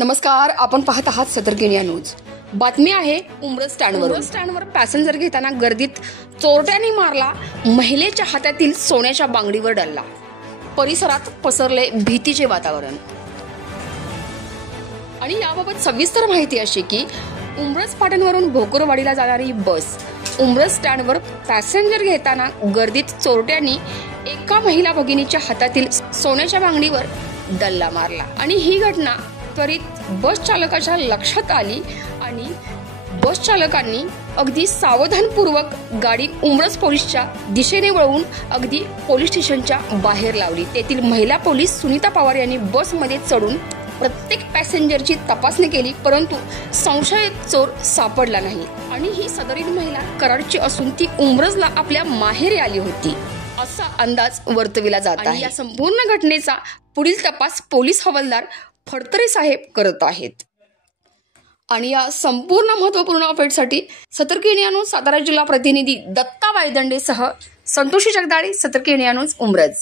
नमस्कार, आपण पाहत आहात सतर्क इंडिया न्यूज। बातमी आहे उमरज स्टँडवर पॅसेंजर घेताना गर्दीत चोरट्यांनी मारला महिलेच्या हातातील सोन्याच्या बांगडीवर डल्ला। परिसरात पसरले भीतीचे वातावरण। आणि याबाबत सविस्तर माहिती अशी की उमरज पाटणवरून भोकरवाडीला जाणारी बस उमरज स्टँडवर पॅसेंजर घेताना गर्दीत चोरट्यांनी एका महिला भगिनीच्या हातातील सोन्याच्या बांगडीवर डल्ला मारला आणि ही घटना त्वरित बस चालकाच्या लक्षात आली आणि बस चालकांनी अगदी सावधानपूर्वक गाडी उमरज पोलीसच्या दिशेने वळवून अगदी पोलीस स्टेशनच्या बाहेर लावली। तेथील महिला पोलीस सुनीता पवार यांनी बसमध्ये चढून प्रत्येक पॅसेंजरची तपासणी केली, परंतु संशयित चोर सापडला नाही आणि ही सदरील महिला कराडची असून ती उमरजला आपल्या माहेरी आली होती असा अंदाज वर्तविला जात आहे। या संपूर्ण घटनेचा पुढील तपास पोलीस हवालदार फडतरे साहेब करत आहेत। आणि या संपूर्ण महत्त्वपूर्ण अपडेटसाठी सतर्क इंडिया न्यूज सातारा जिल्हा प्रतिनिधी दत्ता वायदंडेसह संतोषी जगदाळे, सतर्क इंडिया न्यूज उमरज।